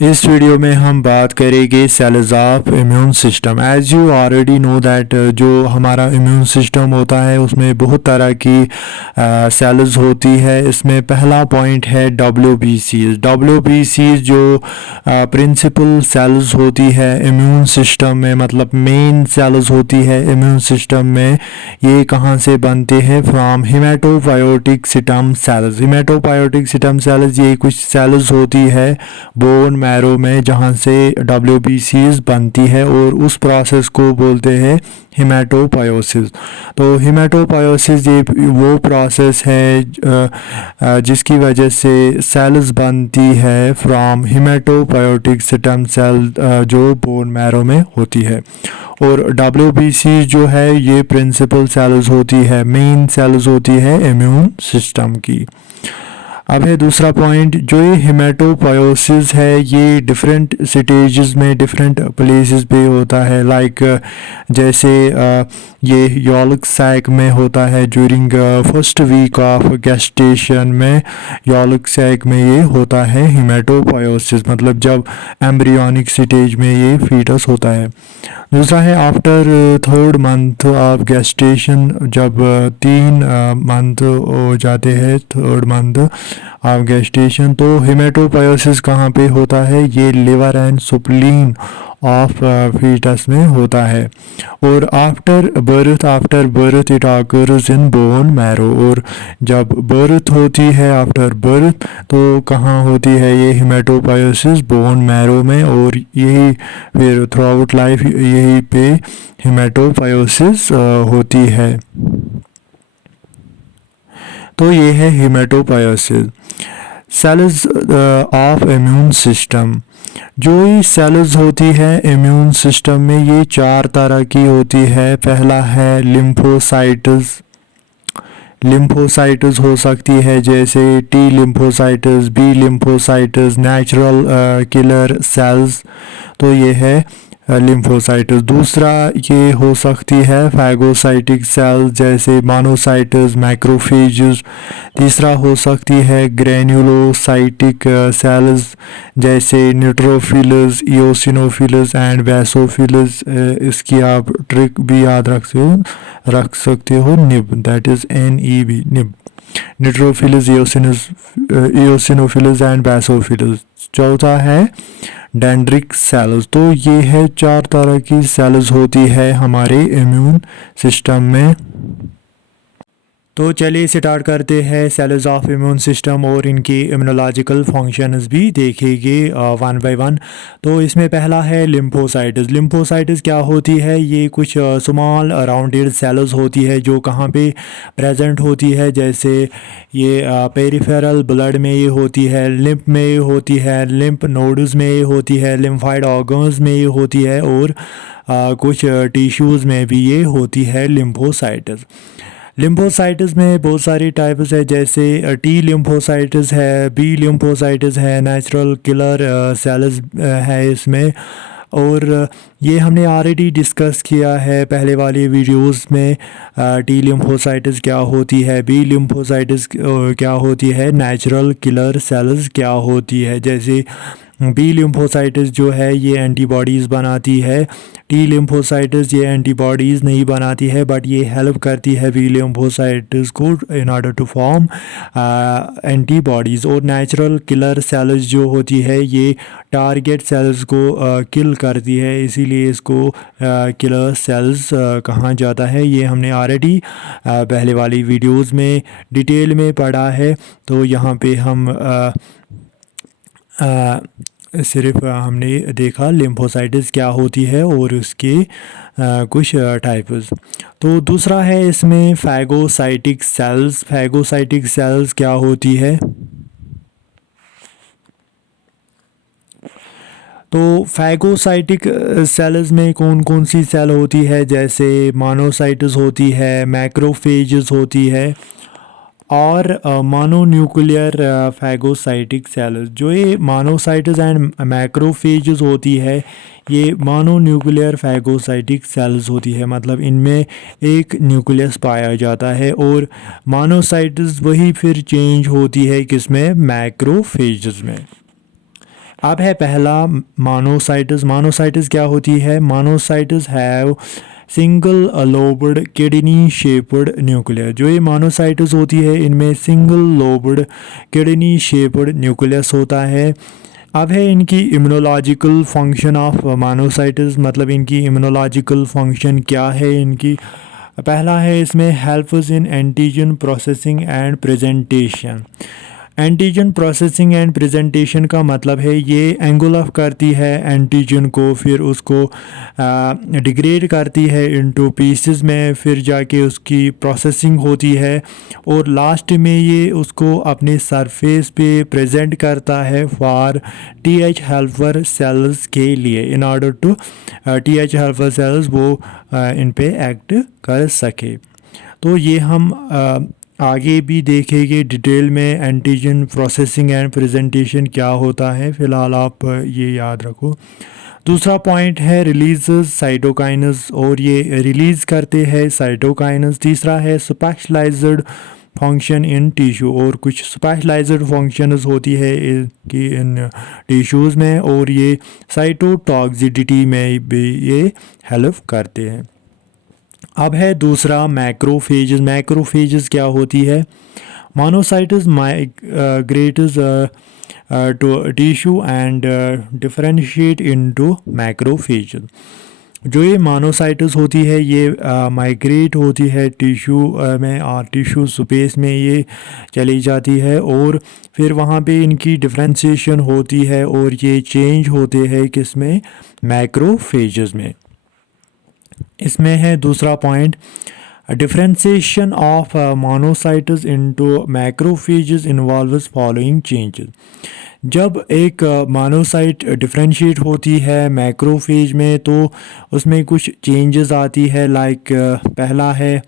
इस वीडियो में हम बात करेंगे cells of immune system. As you already know that जो हमारा इम्यून सिस्टम होता है उसमें बहुत तरह की सेल्स होती है। इसमें पहला पॉइंट है WBCs। WBCs जो प्रिंसिपल सेल्स होती है इम्यून सिस्टम में, मतलब मेन सेल्स होती है इम्यून सिस्टम में, ये कहाँ से बनते हैं? From haematopoietic system cells. Haematopoietic system cells ये कुछ सेल्स होती है बोन मैरो में जहाँ से WBCs बनती है और उस प्रोसेस को बोलते हैं हिमेटोपोइसिस। तो हिमेटोपोइसिस ये वो प्रोसेस है जिसकी वजह से सेल्स बनती है फ्रॉम हिमेटोपोइटिक स्टेम सेल जो बोन मैरो में होती है। और WBC जो है ये प्रिंसिपल सेल्स होती है, मेन सेल्स होती है इम्यून सिस्टम की। अब है दूसरा पॉइंट, जो ये हिमेटोपोइसिस है ये डिफरेंट स्टेजेस में डिफरेंट प्लेसेस पे होता है। लाइक जैसे ये यॉल्क सैक में होता है during first week of gestation में। यॉल्क सैक में ये होता है हिमेटोपोइसिस, मतलब जब एम्ब्रियोनिक स्टेज में ये फीटस होता है। दूसरा है after third month of gestation, जब 3 मंथ हो जाते हैं, थर्ड मंथ ऑफ गेस्टेशन, तो हिमेटोपोइसिस कहाँ पे होता है? ये लिवर एंड सुप्लीन ऑफ फीटस में होता है। और after birth it occurs in bone marrow. और जब बर्थ होती है, आफ्टर बर्थ, तो कहाँ होती है ये हिमेटोपोइसिस? बोन मैरो में। और यही फिर थ्रू आउट लाइफ यही पे हिमेटोपोइसिस होती है। तो ये है haematopoiesis. Cells of immune system, जो ये सेल्स होती है इम्यून सिस्टम में ये 4 तरह की होती है। पहला है लिम्फोसाइट्स। लिम्फोसाइट्स हो सकती है जैसे T lymphocytes, B lymphocytes, natural killer sales, तो ये है लिम्फोसाइट्स। दूसरा ये हो सकती है फैगोसाइटिक सेल्स जैसे मोनोसाइट्स, मैक्रोफेजेस। तीसरा हो सकती है ग्रेन्युलोसाइटिक सेल्स जैसे न्यूट्रोफिल्स, इओसिनोफिल्स एंड बेसोफिल्स। इसकी आप ट्रिक भी याद रख सकते हो, nib, that is NEB, nib, neutrophils, eosinophils and basophils. चौथा है डेंड्रिक सेल्स। तो ये है 4 तरह की सेल्स होती है हमारे इम्यून सिस्टम में। तो चलिए स्टार्ट करते हैं सेल्स ऑफ इम्यून सिस्टम और इनकी इम्यूनोलॉजिकल फंक्शंस भी देखेंगे वन बाय वन। तो इसमें पहला है लिम्फोसाइट्स। लिम्फोसाइट्स क्या होती है? ये कुछ स्मॉल राउंडेड सेल्स होती है जो कहाँ पे प्रेजेंट होती है, जैसे ये पेरिफेरल ब्लड में ये होती है, लिम्फ में ये होती है, लिम्फ नोड्स में ये होती है, लिम्फाइड ऑर्गन्स में ये होती है, और कुछ टिश्यूज़ में भी ये होती है लिम्फोसाइट्स। लिम्फोसाइट्स में बहुत सारी टाइप्स है, जैसे T लिम्फोसाइट्स है, B लिम्फोसाइट्स है, नेचुरल किलर सेल्स है इसमें। और ये हमने ऑलरेडी डिस्कस किया है पहले वाली वीडियोस में। T लिम्फोसाइट्स क्या होती है, B लिम्फोसाइट्स क्या होती है, नेचुरल किलर सेल्स क्या होती है। जैसे B लिम्फोसाइट्स जो है ये एंटीबॉडीज़ बनाती है, T लिम्फोसाइट्स ये एंटीबॉडीज़ नहीं बनाती है, बट ये हेल्प करती है B लिम्फोसाइट्स को in order to form antibodies. और नेचुरल किलर सेल्स जो होती है ये टारगेट सेल्स को किल करती है, इसीलिए इसको किलर सेल्स कहा जाता है। ये हमने ऑलरेडी पहले वाली वीडियोज़ में डिटेल में पढ़ा है। तो यहाँ पे हम सिर्फ हमने देखा लिम्फोसाइट्स क्या होती है और उसके कुछ टाइप्स। तो दूसरा है इसमें फैगोसाइटिक सेल्स। फैगोसाइटिक सेल्स क्या होती है? तो फैगोसाइटिक सेल्स में कौन कौन सी सेल होती है? जैसे मोनोसाइट्स होती है, मैक्रोफेजेस होती है, और मोनोन्यूक्लियर फैगोसाइटिक सेल्स। जो ये मोनोसाइट्स एंड मैक्रोफेजेस होती है ये मोनोन्यूक्लियर फैगोसाइटिक सेल्स होती है, मतलब इनमें एक न्यूक्लियस पाया जाता है। और मोनोसाइट्स वही फिर चेंज होती है किसमें? मैक्रोफेजेस में। अब है पहला मोनोसाइट्स। मोनोसाइट्स क्या होती है? Monocytes have single lobed kidney shaped nucleus. जो ये मोनोसाइट्स होती है इनमें single lobed kidney shaped nucleus होता है। अब है इनकी इम्यूनोलॉजिकल फंक्शन ऑफ मोनोसाइट्स, मतलब इनकी इम्यूनोलॉजिकल फंक्शन क्या है इनकी। पहला है इसमें helps in antigen processing and presentation. Antigen processing and presentation का मतलब है ये एंगुलफ करती है एंटीजन को, फिर उसको डिग्रेड करती है इनटू पीसेस में, फिर जाके उसकी प्रोसेसिंग होती है और लास्ट में ये उसको अपने सरफेस पे प्रेजेंट करता है फॉर टीएच हेल्पर सेल्स के लिए, in order to TH helper cells वो इन पे एक्ट कर सके। तो ये हम आगे भी देखेंगे डिटेल में एंटीजन प्रोसेसिंग एंड प्रेजेंटेशन क्या होता है। फ़िलहाल आप ये याद रखो। दूसरा पॉइंट है रिलीज साइटोकाइनस, और ये रिलीज़ करते हैं साइटोकाइनस। तीसरा है स्पेशलाइज्ड फंक्शन इन टिश्यू, और कुछ स्पेशलाइज्ड फंक्शंस होती है कि इन टिश्यूज़ में, और ये साइटोटॉक्सिसिटी में भी ये हेल्प करते हैं। अब है दूसरा मैक्रोफेजेस। मैक्रोफेजेस क्या होती है? Monocytes migrates to tissue and differentiate into macrophages. जो ये मोनोसाइट्स होती है ये माइग्रेट होती है टिश्यू में, और टिश्यू स्पेस में ये चली जाती है और फिर वहाँ पे इनकी डिफरेंशिएशन होती है और ये चेंज होते हैं किस में? मैक्रोफेजेस में। इसमें है दूसरा point, differentiation of monocytes into macrophages involves following changes. जब एक मोनोसाइट डिफरेंशिएट होती है मैक्रोफेज में तो उसमें कुछ चेंजेस आती है, लाइक पहला है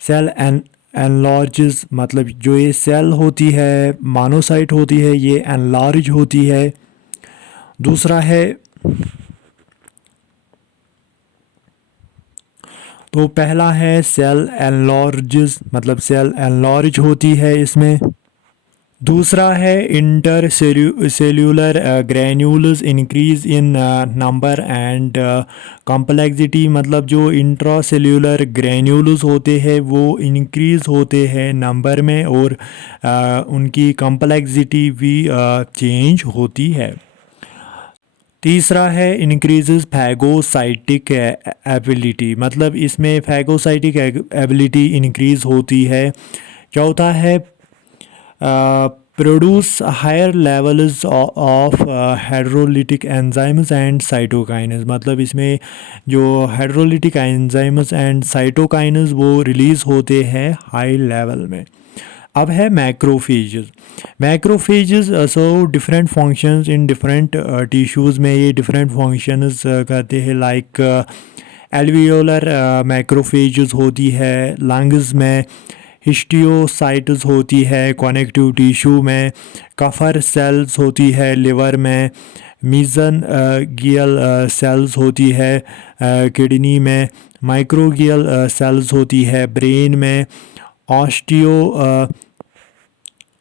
सेल एनलार्जेस, मतलब जो ये सेल होती है मोनोसाइट होती है ये एनलार्ज होती है। दूसरा है, तो पहला है सेल एनलार्जेस, मतलब सेल एनलार्ज होती है इसमें। दूसरा है inter cellular granules increase in number and complexity, मतलब जो इंट्रा सेल्यूलर ग्रैन्यूल्स होते हैं वो इंक्रीज होते हैं नंबर में और उनकी कॉम्प्लेक्सिटी भी चेंज होती है। तीसरा है इंक्रीजेस फैगोसाइटिक एबिलिटी, मतलब इसमें फैगोसाइटिक एबिलिटी इंक्रीज होती है। चौथा है produce higher levels of hydrolytic enzymes and cytokines, मतलब इसमें जो हाइड्रोलिटिक एंजाइम्स एंड साइटोकाइनेस वो रिलीज़ होते हैं हाई लेवल में। अब है macrophages. Macrophages serve different functions in different tissues में, ये डिफरेंट फंक्शंस करते हैं, लाइक एल्वियोलर मैक्रोफेजेस होती है लंग्स में, हिस्टियोसाइट्स होती है कनेक्टिव टिश्यू में, कफर सेल्स होती है लिवर में, मीजन गियल सेल्स होती है किडनी में, माइक्रोगियल सेल्स होती है ब्रेन में,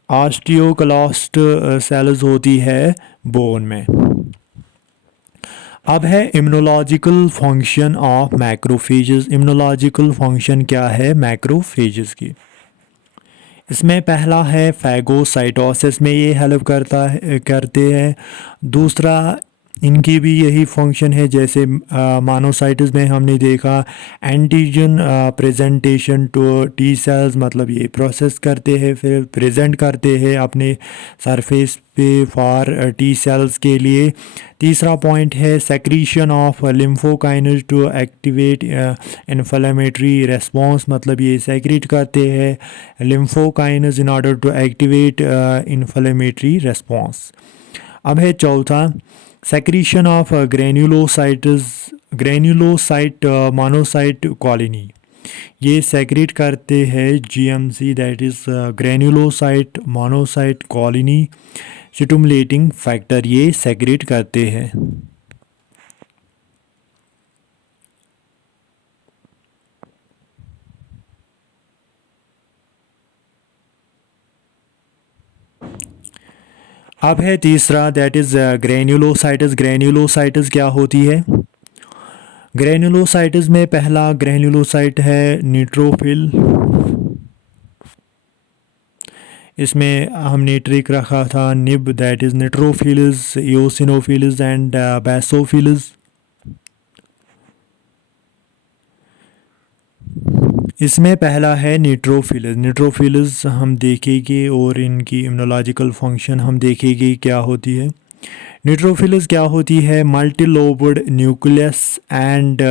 ऑस्टियोक्लास्ट सेल्स होती है बोन में। अब है immunological function of macrophages. Immunological function क्या है मैक्रोफेजेस की? इसमें पहला है फैगोसाइटोसिस में ये हेल्प करते हैं। दूसरा इनकी भी यही फंक्शन है जैसे मोनोसाइट्स में हमने देखा, antigen presentation to T cells, मतलब ये प्रोसेस करते हैं फिर प्रेजेंट करते हैं अपने सरफेस पे फॉर टी सेल्स के लिए। तीसरा पॉइंट है secretion of lymphokines to activate inflammatory response, मतलब ये सेक्रेट करते हैं lymphokines in order to activate inflammatory response. अब है चौथा secretion of granulocyte monocyte colony, ये सेक्रेट करते हैं GMC, that is granulocyte monocyte colony stimulating factor, ये सेक्रेट करते हैं। अब है तीसरा, दैट इज़ ग्रेन्युलोसाइट्स। ग्रेन्युलोसाइट्स क्या होती है? ग्रेन्युलोसाइट्स में पहला ग्रेन्युलोसाइट है न्यूट्रोफिल। इसमें हमने ट्रिक रखा था nib, that is neutrophils, eosinophils and basophils. इसमें पहला है न्यूट्रोफिल्स। न्यूट्रोफिल्स हम देखेंगे और इनकी इम्यूनोलॉजिकल फंक्शन हम देखेंगे क्या होती है। न्यूट्रोफिल्स क्या होती है? मल्टीलोब्ड nucleus and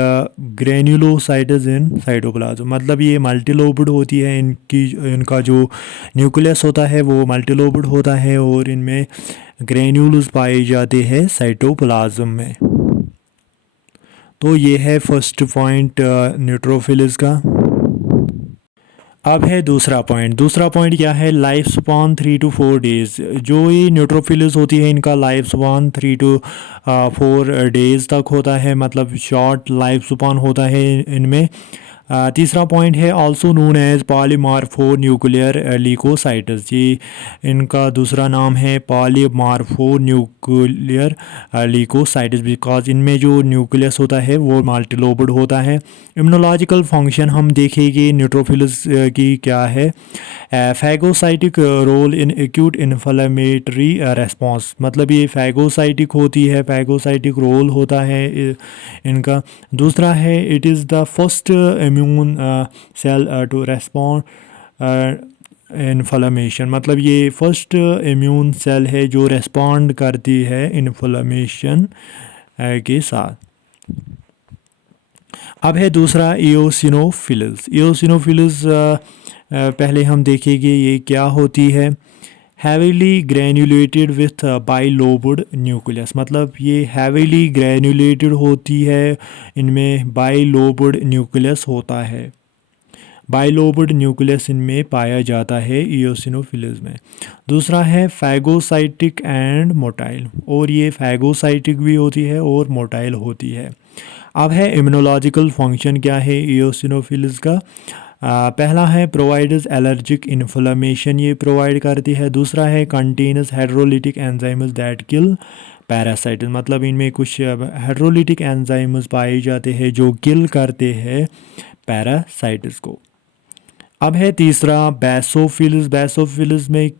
granulocytes in cytoplasm. मतलब ये मल्टीलोब्ड होती है, इनका जो न्यूक्लियस होता है वो मल्टीलोब्ड होता है और इनमें ग्रेन्यूल्स पाए जाते हैं साइटोप्लाज्म में। तो ये है फर्स्ट पॉइंट न्यूट्रोफिल्स का। अब है दूसरा पॉइंट। दूसरा पॉइंट क्या है? Life span 3 to 4 days. जो ये न्यूट्रोफिल्स होती है इनका लाइफ स्पान 3 to 4 डेज़ तक होता है, मतलब शॉर्ट लाइफ स्पान होता है इनमें। तीसरा पॉइंट है आल्सो नोन एज पॉलीमार्फो न्यूक्लियर लीकोसाइट्स। ये इनका दूसरा नाम है पॉलीमार्फो न्यूक्लियर लीकोसाइट्स, बिकॉज इनमें जो न्यूक्लियस होता है वो मल्टीलोब्ड होता है। इम्यूनोलॉजिकल फंक्शन हम देखेंगे न्यूट्रोफिल्स की क्या है। Phagocytic role in acute inflammatory response. मतलब ये फैगोसाइटिक होती है, फैगोसाइटिक रोल होता है इनका। दूसरा है it is the first immune cell to respond inflammation. मतलब ये फर्स्ट इम्यून सेल है जो रेस्पॉन्ड करती है इन्फ्लेमेशन के साथ। अब है दूसरा इओसिनोफिल्स। इओसिनोफिल्स पहले हम देखेंगे ये क्या होती है। Heavily granulated with bilobed nucleus. मतलब ये हैवीली ग्रैन्युलेटेड होती है, इनमें बाइलोब्ड न्यूक्लियस होता है। बाइलोब्ड न्यूक्लियस इनमें पाया जाता है इओसिनोफिल्स में। दूसरा है फैगोसाइटिक एंड मोटाइल, और ये फैगोसाइटिक भी होती है और मोटाइल होती है। अब है इम्यूनोलॉजिकल फंक्शन क्या है इओसिनोफिल्स का। पहला है प्रोवाइड्स एलर्जिक इन्फ्लेमेशन, ये प्रोवाइड करती है। दूसरा है contains hydrolytic enzymes that kill parasites. मतलब इनमें कुछ हाइड्रोलिटिक एंजाइम्स पाए जाते हैं जो किल करते हैं पैरासाइट्स को। अब है तीसरा बेसोफिल्स। बेसोफिल्स में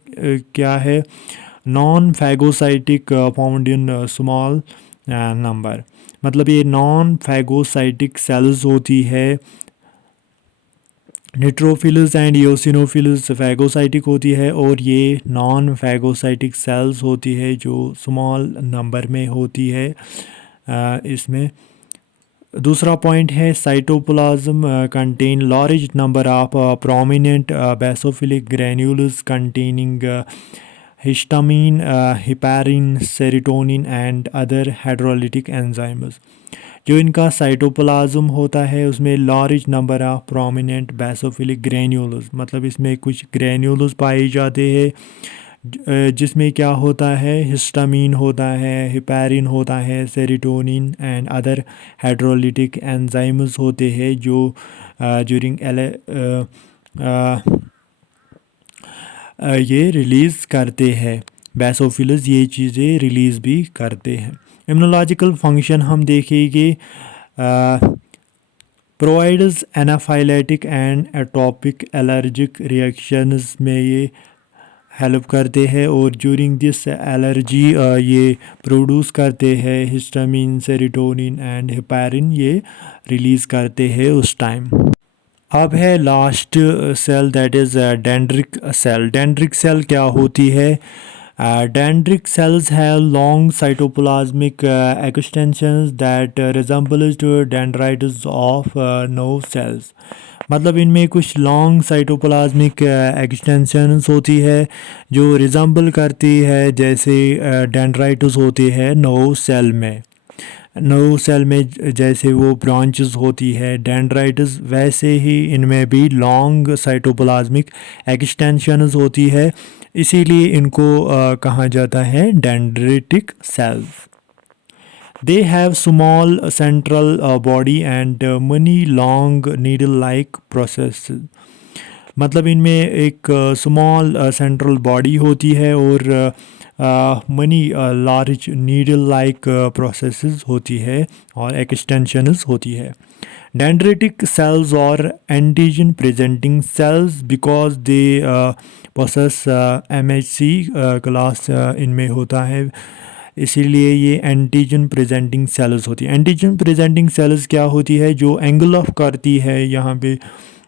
क्या है? Non phagocytic found in small number. मतलब ये नॉन फैगोसाइटिक सेल्स होती है। न्यूट्रोफिल्स एंड इओसिनोफिल्स फैगोसाइटिक होती है और ये नॉन फैगोसाइटिक सेल्स होती है जो स्मॉल नंबर में होती है इसमें। दूसरा पॉइंट है cytoplasm contain large number of prominent basophilic granules containing histamine, heparin, serotonin and other hydrolytic enzymes. जो इनका साइटोप्लाज्म होता है उसमें large number of prominent basophilic granules. मतलब इसमें कुछ ग्रैन्यूल्स पाए जाते हैं जिसमें क्या होता है? हिस्टामिन होता है, हिपैरिन होता है, serotonin and other hydrolytic enzymes होते हैं जो ड्यूरिंग ये रिलीज़ करते हैं। बेसोफिल्स ये चीज़ें रिलीज़ भी करते हैं। इम्यूनोलॉजिकल फंक्शन हम देखेंगे। Provides anaphylactic and atopic allergic reactions में ये हेल्प करते हैं और ड्यूरिंग दिस एलर्जी ये प्रोड्यूस करते हैं हिस्टामिन, सेरोटोनिन एंड हिपैरिन, ये रिलीज़ करते हैं उस टाइम। अब है last cell that is dendritic cell. Dendritic cell क्या होती है? डेंड्रिक cells have long cytoplasmic extensions that resembles to dendrites of nerve cells. मतलब इनमें कुछ लॉन्ग साइटोप्लाज्मिक एक्सटेंशंस होती है जो रिजेंबल करती है जैसे डेंड्राइट्स होते हैं नर्व सेल में। नर्व सेल में जैसे वो ब्रांचेस होती है डेंड्राइट्स, वैसे ही इनमें भी लॉन्ग साइटोप्लाज्मिक एक्सटेंशंस होती है, इसीलिए इनको कहा जाता है dendritic cells. They have small central body and money long needle like process. मतलब इनमें एक स्मॉल सेंट्रल बॉडी होती है और money large needle like processes होती है और एक्सटेंशंस होती है. Dendritic cells or antigen presenting cells because they possess MHC class इनमें होता है, इसीलिए ये एंटीजन प्रेजेंटिंग सेल्स होती है. एंटीजन प्रेजेंटिंग सेल्स क्या होती है, जो एंगल ऑफ करती है यहाँ पे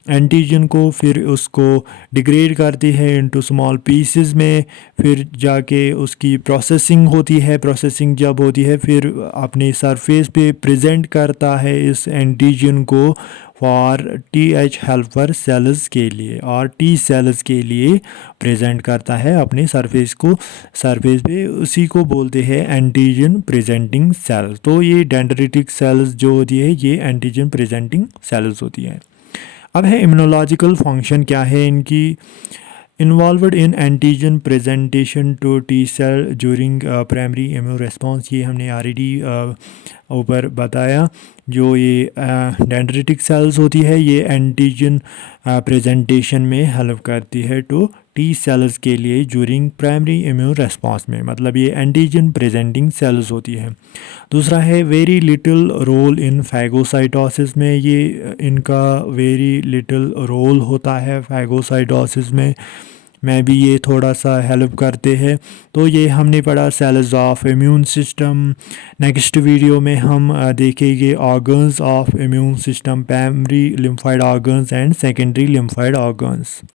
एंटीजन को, फिर उसको डिग्रेड करती है इनटू स्मॉल पीसेस में, फिर जाके उसकी प्रोसेसिंग होती है. प्रोसेसिंग जब होती है फिर अपने सरफेस पे प्रेजेंट करता है इस एंटीजन को for T H helper cells के लिए और टी सेल्स के लिए प्रेजेंट करता है अपने सरफेस पे. उसी को बोलते हैं एंटीजन प्रेजेंटिंग सेल. तो ये डेंड्रिटिक सेल्स जो होती है ये एंटीजन प्रेजेंटिंग सेल्स होती है. अब है इम्यूनोलॉजिकल फंक्शन क्या है इनकी. Involved in antigen presentation to T cell during primary immune response, ये हमने ऑलरेडी ऊपर बताया. जो ये डेंड्रिटिक सेल्स होती है ये एंटीजन प्रेजेंटेशन में हेल्प करती है टू टी सेल्स के लिए ड्यूरिंग प्राइमरी इम्यून रिस्पॉन्स में, मतलब ये एंटीजन प्रेजेंटिंग सेल्स होती है. दूसरा है very little role in phagocytosis में, ये इनका वेरी लिटिल रोल होता है फैगोसाइटोसिस में भी ये थोड़ा सा हेल्प करते हैं. तो ये हमने पढ़ा cells of immune system. Next video में हम देखेंगे organs of immune system, primary lymphoid organs and secondary lymphoid organs.